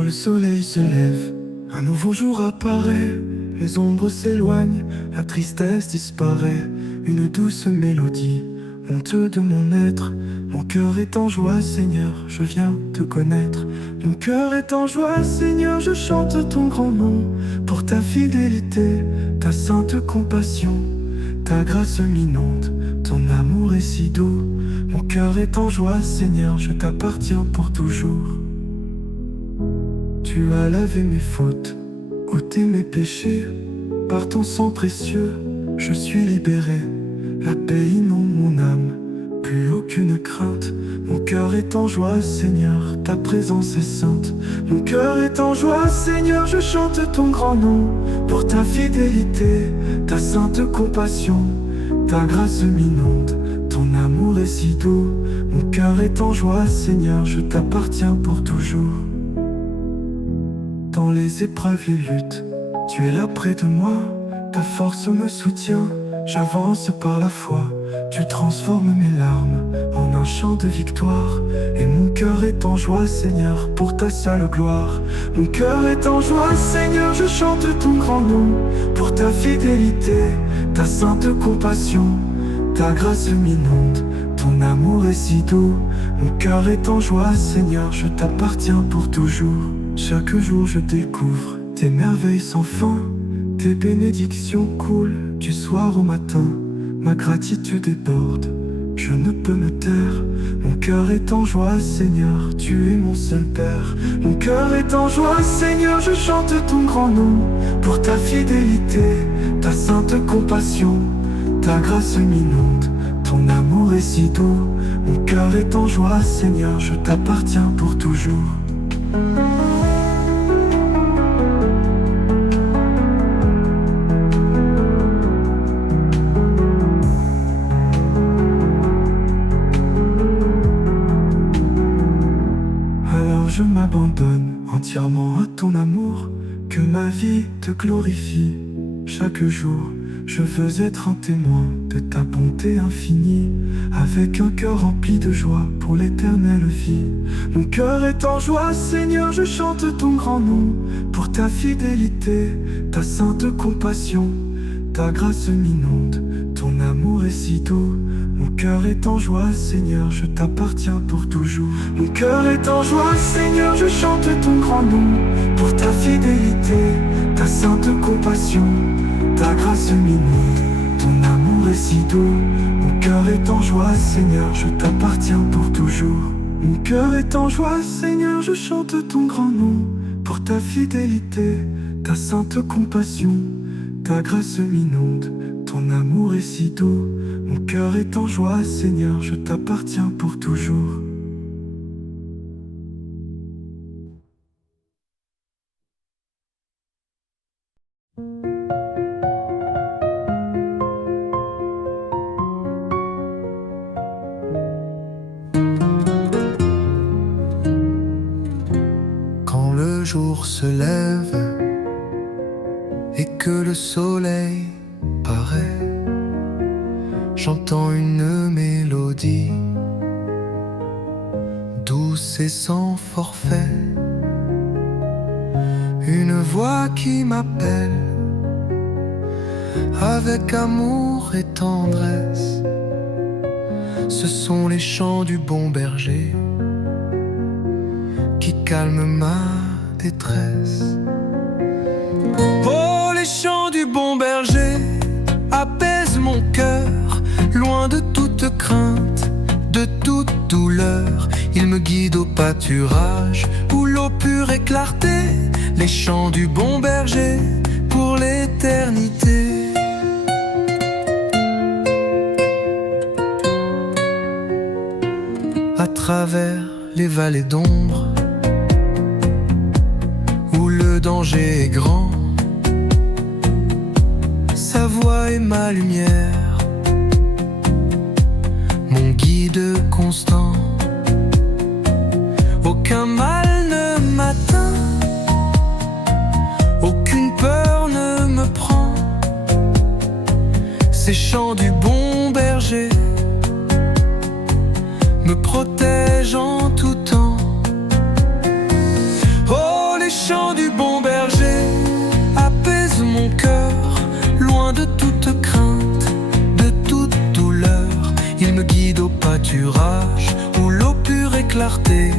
Quand le soleil se lève, un nouveau jour apparaît. Les ombres s'éloignent, la tristesse disparaît. Une douce mélodie monte de mon être. Mon cœur est en joie, Seigneur, je viens te connaître. Mon cœur est en joie, Seigneur, je chante ton grand nom. Pour ta fidélité, ta sainte compassion, ta grâce m'inonde, ton amour est si doux. Mon cœur est en joie, Seigneur, je t'appartiens pour toujours. Tu as lavé mes fautes, ôté mes péchés. Par ton sang précieux, je suis libéré. La paix inonde mon âme, plus aucune crainte. Mon cœur est en joie, Seigneur, ta présence est sainte. Mon cœur est en joie, Seigneur, je chante ton grand nom. Pour ta fidélité, ta sainte compassion, ta grâce m'inonde, ton amour est si doux. Mon cœur est en joie, Seigneur, je t'appartiens pour toujours. Dans les épreuves, les luttes, tu es là près de moi. Ta force me soutient, j'avance par la foi. Tu transformes mes larmes en un chant de victoire. Et mon cœur est en joie, Seigneur, pour ta seule gloire. Mon cœur est en joie, Seigneur, je chante ton grand nom. Pour ta fidélité, ta sainte compassion, ta grâce m'inonde, ton amour est si doux. Mon cœur est en joie, Seigneur, je t'appartiens pour toujours. Chaque jour je découvre tes merveilles sans fin. Tes bénédictions coulent du soir au matin. Ma gratitude déborde, je ne peux me taire. Mon cœur est en joie, Seigneur, tu es mon seul Père. Mon cœur est en joie, Seigneur, je chante ton grand nom. Pour ta fidélité, ta sainte compassion, ta grâce m'inonde, ton amour est si doux. Mon cœur est en joie, Seigneur, je t'appartiens pour toujours. Je m'abandonne entièrement à ton amour, que ma vie te glorifie. Chaque jour, je veux être un témoin de ta bonté infinie, avec un cœur rempli de joie pour l'éternelle vie. Mon cœur est en joie, Seigneur, je chante ton grand nom. Pour ta fidélité, ta sainte compassion, ta grâce m'inonde, ton amour est si doux. Mon cœur est en joie, Seigneur, je t'appartiens pour toujours. Mon cœur est en joie, Seigneur, je chante ton grand nom. Pour ta fidélité, ta sainte compassion, ta grâce m'inonde, ton amour est si doux. Mon cœur est en joie, Seigneur, je t'appartiens pour toujours. Mon cœur est en joie, Seigneur, je chante ton grand nom. Pour ta fidélité, ta sainte compassion, ta grâce m'inonde, ton amour est si doux. Mon cœur est en joie, Seigneur, je t'appartiens pour toujours. Quand le jour se lève et que le soleil paraît, j'entends une mélodie douce et sans forfait, une voix qui m'appelle avec amour et tendresse. Ce sont les chants du bon berger qui calment ma détresse. Oh, les chants du bon berger apaisent mon cœur, loin de toute crainte, de toute douleur. Il me guide au pâturage où l'eau pure et clarté, les chants du bon berger pour l'éternité. À travers les vallées d'ombre où le danger est grand, sa voix est ma lumière, mon guide constant. Aucun mal ne m'atteint, aucune peur ne me prend. Ces chants du bon berger me protègent en tout temps. Oh, Il me guide au pâturage où l'eau pure et clarté,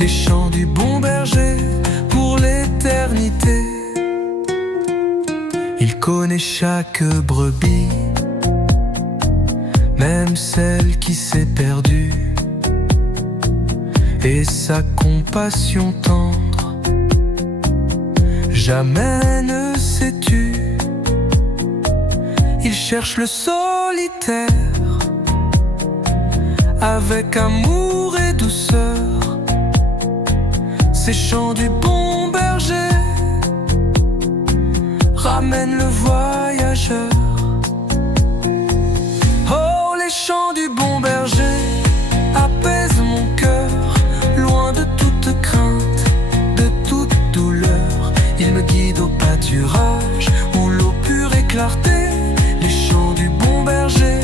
les chants du bon berger pour l'éternité. Il connaît chaque brebis, même celle qui s'est perdue, et sa compassion tendre jamais ne s'est tue. Il cherche le solitaire avec amour et douceur. Ces chants du bon berger ramènent le voyageur. Oh, les chants du bon berger apaisent mon cœur, loin de toute crainte, de toute douleur. Il me guide au pâturage où l'eau pure et clarté, les chants du bon berger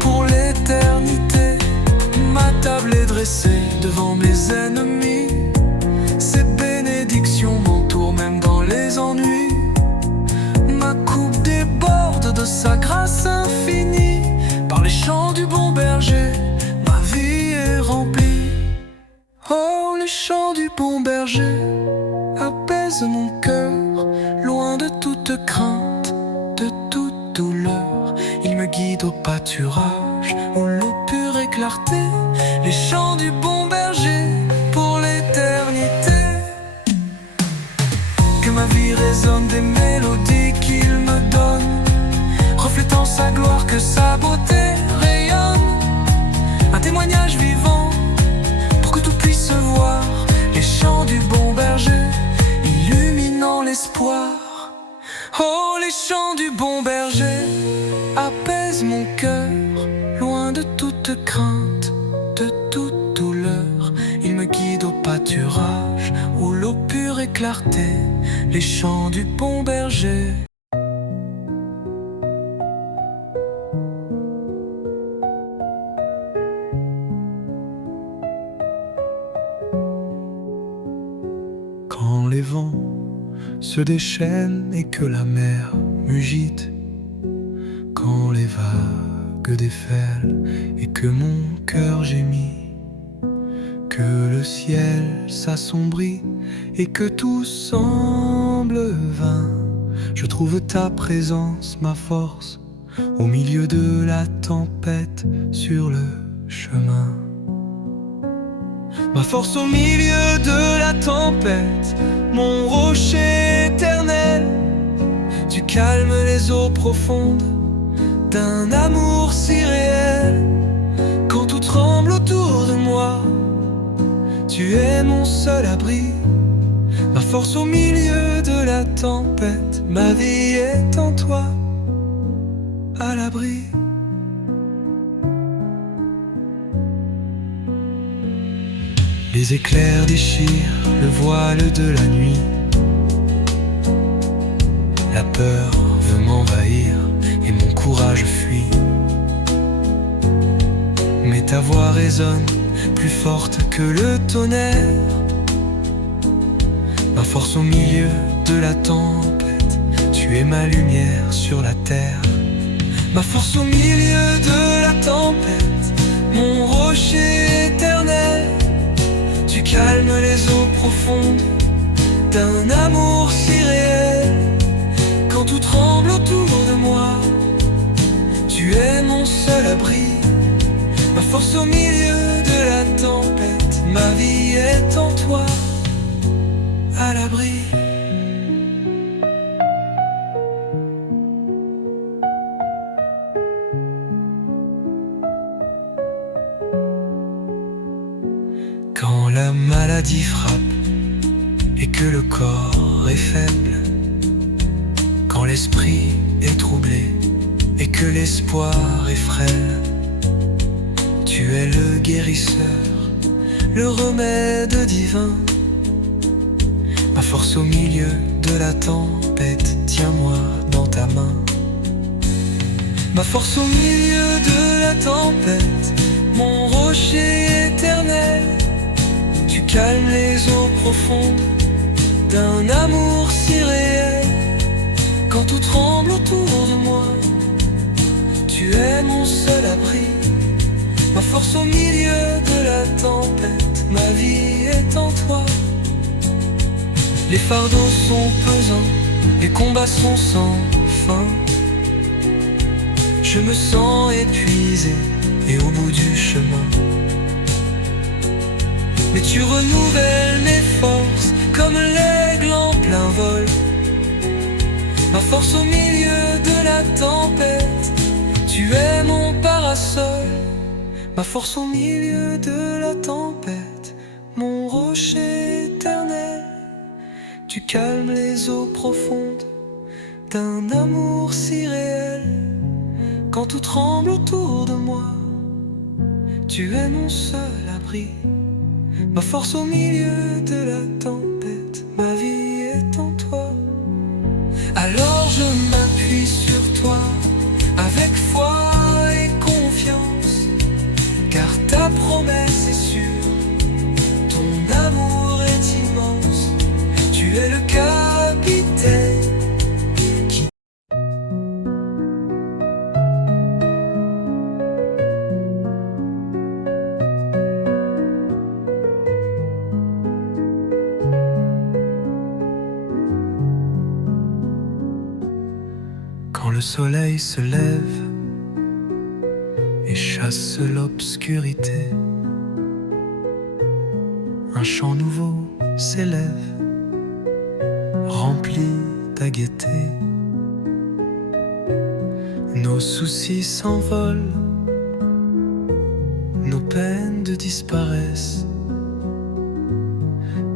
pour l'éternité. Ma table est dressée devant mes ennemis, ses bénédictions m'entourent même dans les ennuis. Ma coupe déborde de sa grâce infinie, par les chants du bon berger, ma vie est remplie. Oh, les chants du bon berger apaisent mon cœur, loin de toute crainte, de toute douleur. Il me guide au pâturage où l'eau pure et clarté, les chants du bon berger pour l'éternité. Que ma vie résonne des mélodies qu'il me donne, reflétant sa gloire, que sa beauté rayonne. Un témoignage vivant pour que tout puisse se voir, les chants du bon berger illuminant l'espoir. Oh, les chants du bon berger apaisent mon cœur, loin de toute crainte, de toute douleur. Il me guide au pâturage où l'eau pure et clarté, les chants du bon berger. Quand les vents se déchaînent et que la mer mugite, quand les vagues déferlent et que mon cœur gémit, que le ciel s'assombrit et que tout semble vain, je trouve ta présence, ma force, au milieu de la tempête sur le chemin. Ma force au milieu de la tempête, mon rocher éternel. Tu calmes les eaux profondes d'un amour si réel. Quand tout tremble autour de moi, tu es mon seul abri. Ma force au milieu de la tempête, ma vie est en toi, à l'abri. Les éclairs déchirent le voile de la nuit. La peur veut m'envahir et mon courage fuit. Mais ta voix résonne plus forte que le tonnerre. Ma force au milieu de la tempête, tu es ma lumière sur la terre. Ma force au milieu de la tempête, mon rocher éternel. Tu calmes les eaux profondes d'un amour si réel. Quand tout tremble autour de moi, tu es mon seul abri. Ma force au milieu de la tempête, ma vie est en toi, à l'abri. Quand la maladie frappe et que le corps est faible, quand l'esprit est troublé et que l'espoir est frêle, tu es le guérisseur, le remède divin. Ma force au milieu de la tempête, tiens-moi dans ta main. Ma force au milieu de la tempête, mon rocher éternel. Tu calmes les eaux profondes d'un amour si réel. Quand tout tremble autour de moi, tu es mon seul abri. ma force au milieu de la tempête. Ma vie est en toi. Les fardeaux sont pesants, les combats sont sans fin. Je me sens épuisé et au bout du chemin. Mais tu renouvelles mes forces comme l'aigle en plein vol. Ma force au milieu de la tempête, tu es mon parasol. Ma force au milieu de la tempête, mon rocher éternel. Tu calmes les eaux profondes d'un amour si réel. Quand tout tremble autour de moi, tu es mon seul abri. Ma force au milieu de la tempête, ma vie est en toi. Alors je m'appuie sur toi, avec foi et confiance, car ta promesse est sûre, ton amour est immense. Tu es le capitaine. Quand le soleil se lève et chasse l'obscurité, un chant nouveau s'élève, rempli ta gaieté. Nos soucis s'envolent, nos peines disparaissent,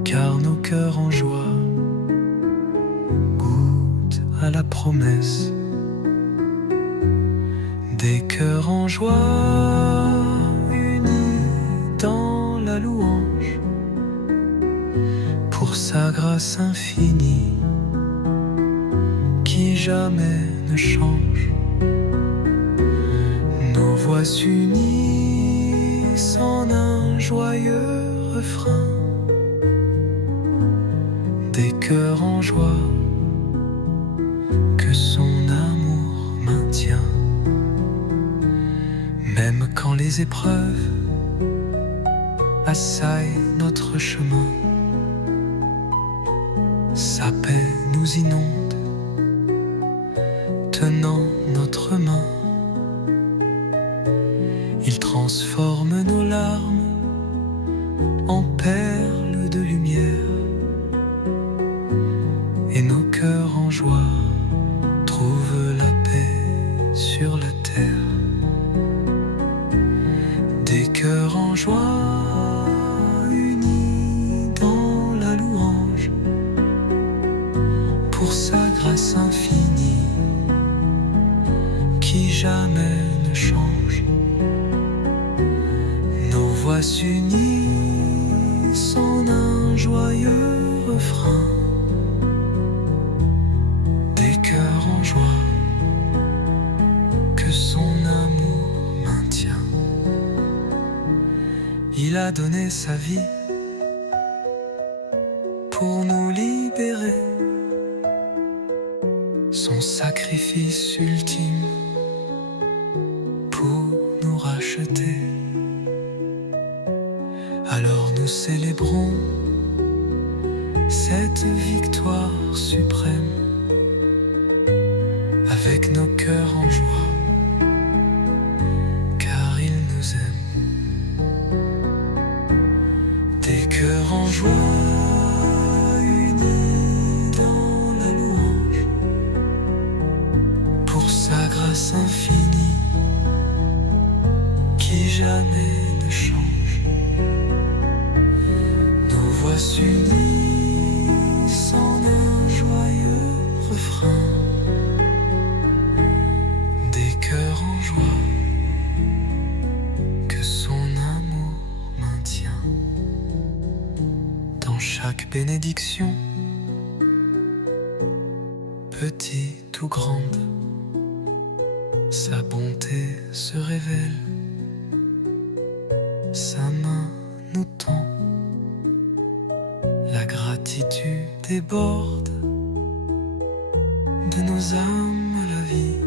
car nos cœurs en joie goûtent à la promesse. Des cœurs en joie, unis dans la louange, pour sa grâce infinie, qui jamais ne change. Nos voix s'unissent en un joyeux refrain. Des cœurs en joie, que son amour maintient. Même quand les épreuves assaillent notre chemin, sa paix nous inonde, tenant notre main. Il transforme nos larmes en perles de lumière, et nos cœurs en joie trouvent la paix sur la terre. Des cœurs en joie, unis dans la louange, pour sa grâce infinie, qui jamais ne change. Nos voix s'unissent en un joyeux refrain. Des cœurs en joie, que son amour maintient. Il a donné sa vie pour nous libérer, son sacrifice ultime pour nous racheter. Alors nous célébrons cette victoire suprême avec nos cœurs en joie, car il nous aime. Des cœurs en joie, unis dans la louange, pour sa grâce infinie, qui jamais ne change. Nos voix s'unissent en un joyeux refrain. Des cœurs en joie, que son amour maintient. Dans chaque bénédiction, petite ou grande, sa bonté se révèle, sa main nous tend, la gratitude déborde de nos âmes à la vie.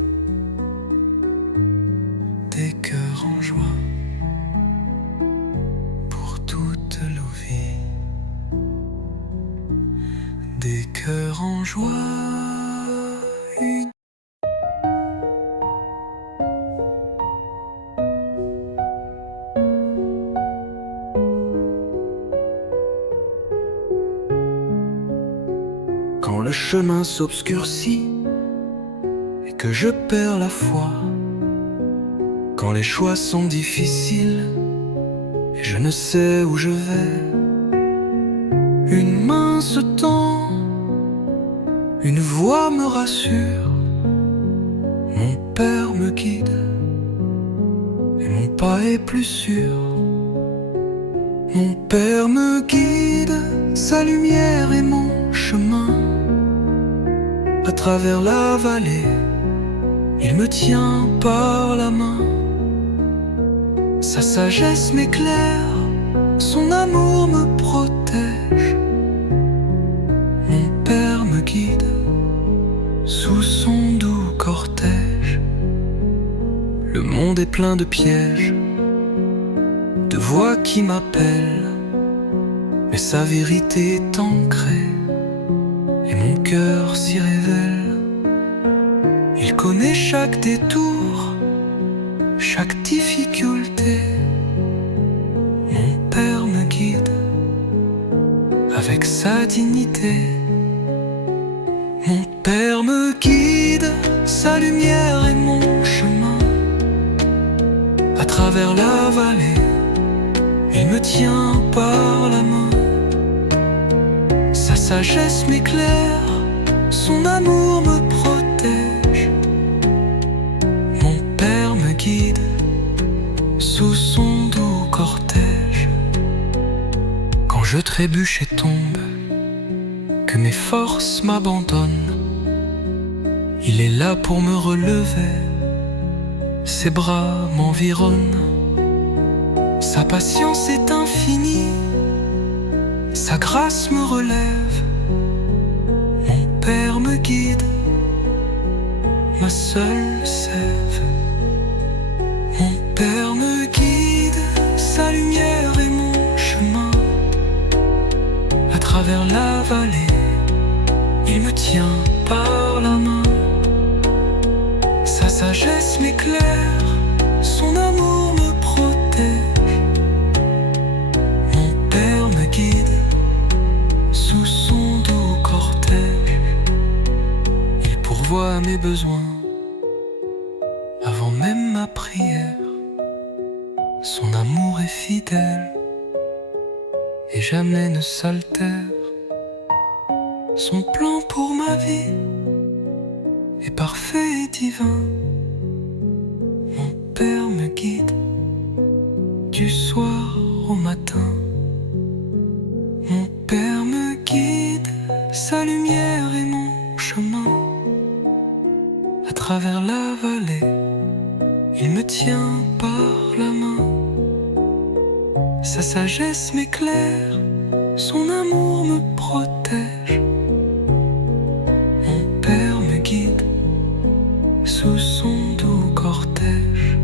Des cœurs en joie, cœur en joie. Quand le chemin s'obscurcit et que je perds la foi, quand les choix sont difficiles et je ne sais où je vais, une main se tend, une voix me rassure, mon père me guide et mon pas est plus sûr. Mon père me guide, sa lumière est mon chemin. À travers la vallée, il me tient par la main. Sa sagesse m'éclaire, son amour me protège. Mon père me guide sous son doux cortège. Le monde est plein de pièges, de voix qui m'appellent, mais sa vérité est ancrée et mon cœur s'y révèle. Il connaît chaque détour, chaque difficulté. Mon père me guide avec sa dignité. Mon père me guide, sa lumière est mon chemin. À travers la vallée, il me tient par la main. Sa sagesse m'éclaire, son amour me protège. Mon père me guide sous son doux cortège. Quand je trébuche et tombe, que mes forces m'abandonnent, il est là pour me relever, ses bras m'environnent. Sa patience est infinie, sa grâce me relève. Mon père me guide, ma seule sève. Mon père me guide, sa lumière est mon chemin. À travers la vallée, il me tient par la main. Sa sagesse m'éclaire, son amour me protège. Mon père me guide sous son doux cortège. Il pourvoit à mes besoins avant même ma prière. Son amour est fidèle et jamais ne s'altère. Son plan pour ma vie est parfait et divin. Mon père me guide du soir au matin. Mon père me guide, sa lumière est mon chemin. À travers la vallée, il me tient par la main. Sa sagesse m'éclaire, son amour me protège. Mon père me guide sous son doux cortège.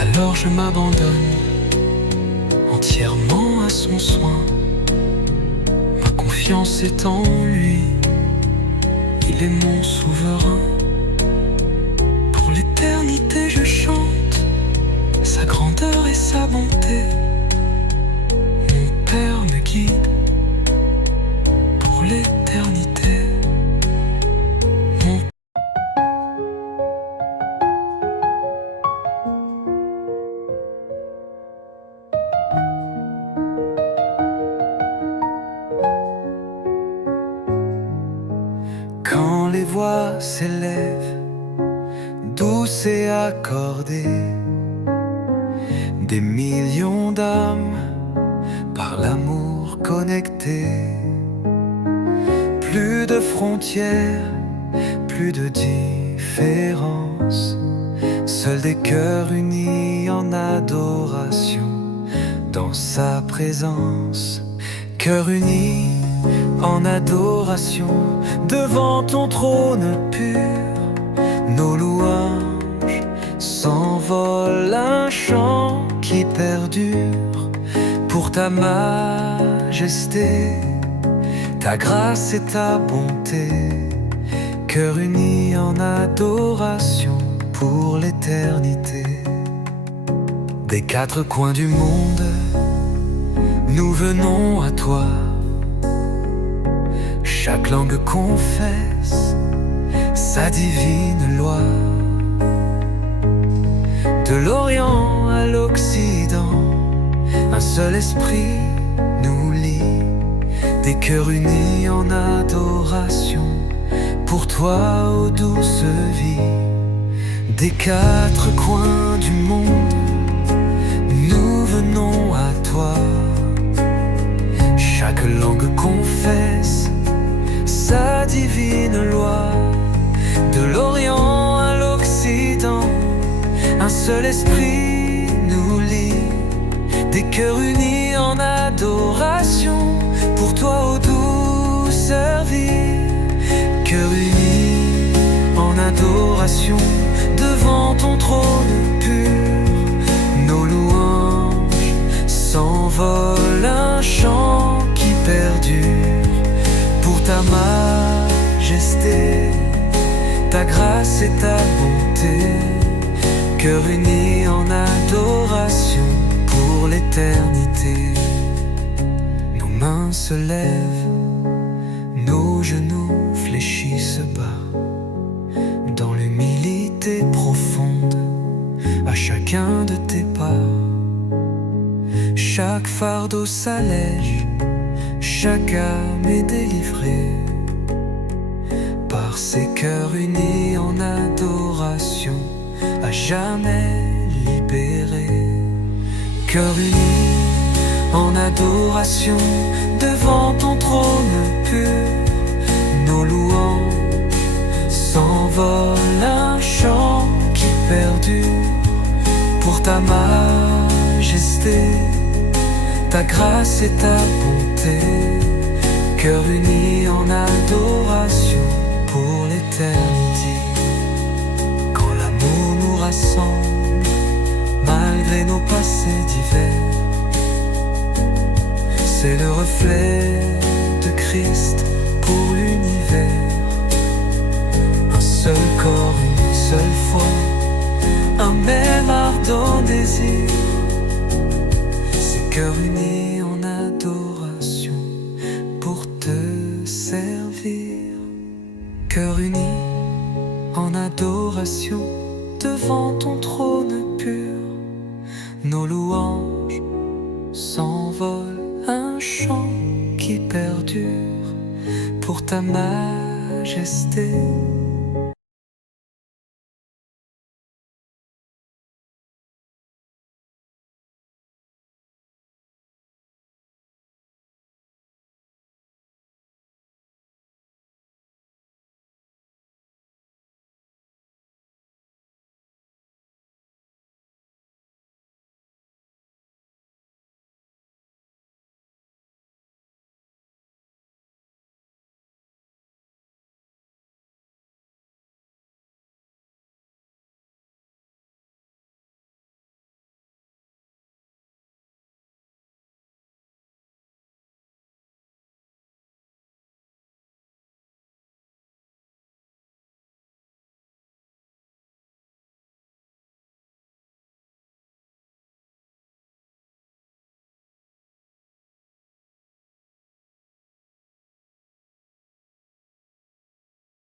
Alors je m'abandonne entièrement à son soin. Ma confiance est en lui, il est mon souverain. Pour l'éternité je chante sa grandeur et sa bonté. Mon père me guide pour l'éternité. Mon Quand les voix s'élèvent, douces et accordées, des millions d'âmes par l'amour connectées, plus de frontières, plus de différences, seuls des cœurs unis en adoration dans sa présence. Cœurs unis en adoration devant ton trône pur, nos louanges s'envolent, un chant qui perdure pour ta majesté, ta grâce et ta bonté, cœur uni en adoration pour l'éternité. Des quatre coins du monde, nous venons à toi. Chaque langue confesse sa divine loi. De l'Orient à l'Occident, un seul esprit nous lie. Des cœurs unis en adoration pour toi, ô douce vie. Des quatre coins du monde, nous venons à toi. Chaque langue confesse sa divine loi. De l'Orient à l'Occident, un seul esprit nous lie. Des cœurs unis en adoration pour toi, ô douce vie. Cœurs unis en adoration devant ton trône pur. Nos louanges s'envolent, un chant qui perdure pour ta majesté, ta grâce et ta bonté. Cœur uni en adoration pour l'éternité. Nos mains se lèvent, nos genoux fléchissent bas, dans l'humilité profonde à chacun de tes pas. Chaque fardeau s'allège, chaque âme est délivrée par ces cœurs unis en adoration, à jamais libérés. Cœurs unis en adoration devant ton trône pur. Nos louanges s'envolent, un chant qui perdure pour ta majesté, ta grâce et ta bonté. Cœurs unis en adoration pour l'éternité. Quand l'amour nous rassemble, malgré nos passés divers, c'est le reflet de Christ pour l'univers. Un seul corps, une seule foi, un même ardent désir. Ces cœurs unis en adoration pour te servir. Cœurs unis en adoration devant ton trône pur. Nos louanges s'envolent, un chant qui perdure pour ta majesté,